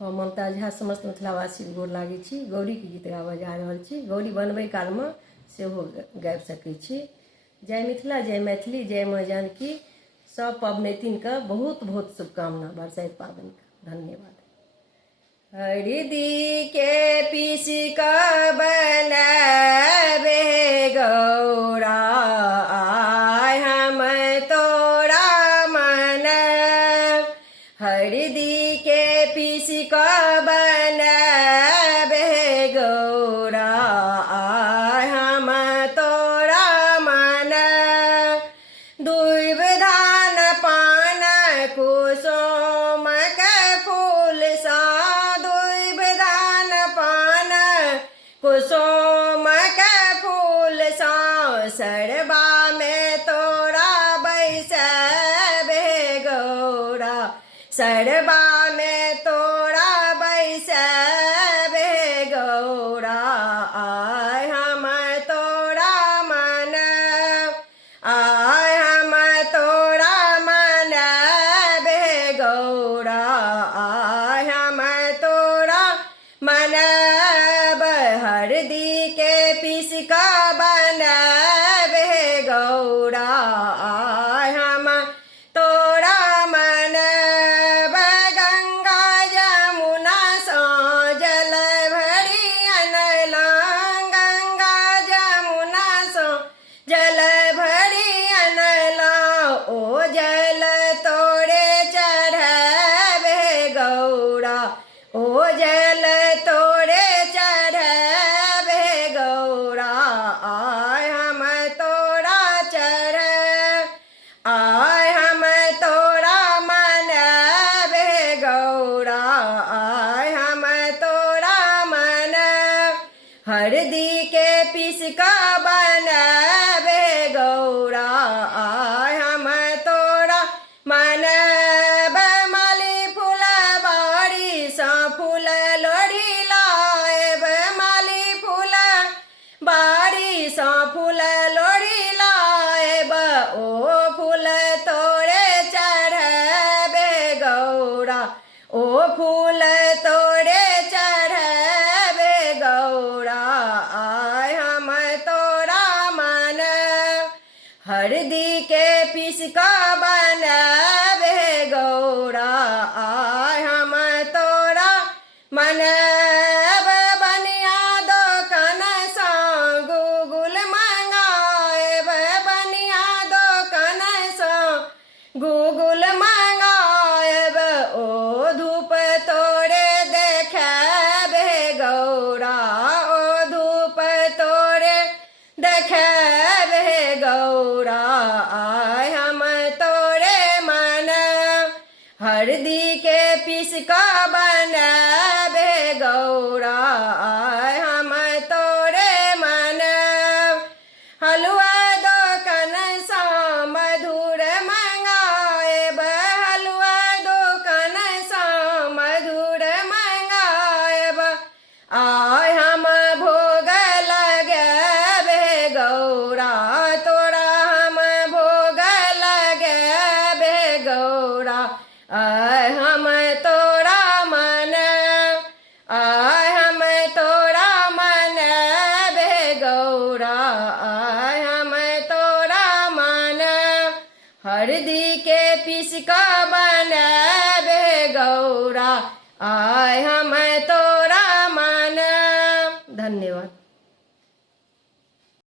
हम ममता झा समस्त मिथिलावासी गोर लागै छी। गौरीके गीत गाबऽ जा रहल छी। गौरी बनबै कालमे सेहो गाबि सकै छी। जय मिथिला, जय मैथिली, जय माँ जानकी। सब पबनैतिनके बहुत बहुत शुभकामना बरसाइत पाबनिके। धन्यवाद। हरदी के पीस कऽ बनाबे गौरा, आय हम तोरा मनब। हरदी के पीस कऽ बनाबे गौरा, आय हम तोरा मनब। दूब धान पान कुसुम के फूल सा, दूब धान पान कुसुम के फूल सा, सरबा में तोरा बैसबे गौरा, सरबा में तोरा बैसबे गौरा, आय हम तोरा मनब, आय हम तोरा मनबे गौरा, आय हम तोरा मनब। हरदी के पीस कऽ बनाबे गौरा, आय हम तोरा मनब। गंगा जमुना सँ जल भरि अनलहुँ, गंगा जमुना सँ जल भरि अनलहुँ। ओ जल तोरे चढ़बे गौरा, ओ जल तोरे चढ़बे गौरा, आय हम तोरा चढ़ब, आय हम तोरा मनबे गौरा, आय हम तोरा मनब। हरदी के पीस कऽ बनाबे गौरा, आय हम तोरा मनब। माली फूल बाड़ी सँ फूल लोढ़ी लाएब, माली फूल बाड़ी सँ फूल लोढ़ी लाएब। ओ फूल तोरे चढ़बे गौरा, ओ फूल तोरे चढ़बे गौरा, आय हम तोरा मनब। हरदी के पीस कऽ बनाबे गौरा, आय हम तोरा मनब। बनिया दोकान सँ गुगुल मंगाएब, बनिया दोकान सँ गुगुल मंगाएब। ओ धूप तोरे देखबे गौरा, ओ धूप तोरे देखबे गौरा, आय हम तोरे मनब। हरदी के पीस कऽ बनाबे गौरा, आय हम तोरे मनब। हलुआ दोकान सँ मधुर मंगाएब, हलुआ दोकान सँ मधुर मंगाएब। आय हम भोग लगेबे गौरा, तोरा हम भोग लगेबे गौरा, आय हम तोरा मनब, आय हम तोरा मनबे गौरा, आय हम तोरा मनब। हरदी के पीस कऽ बनाबे गौरा, आय हम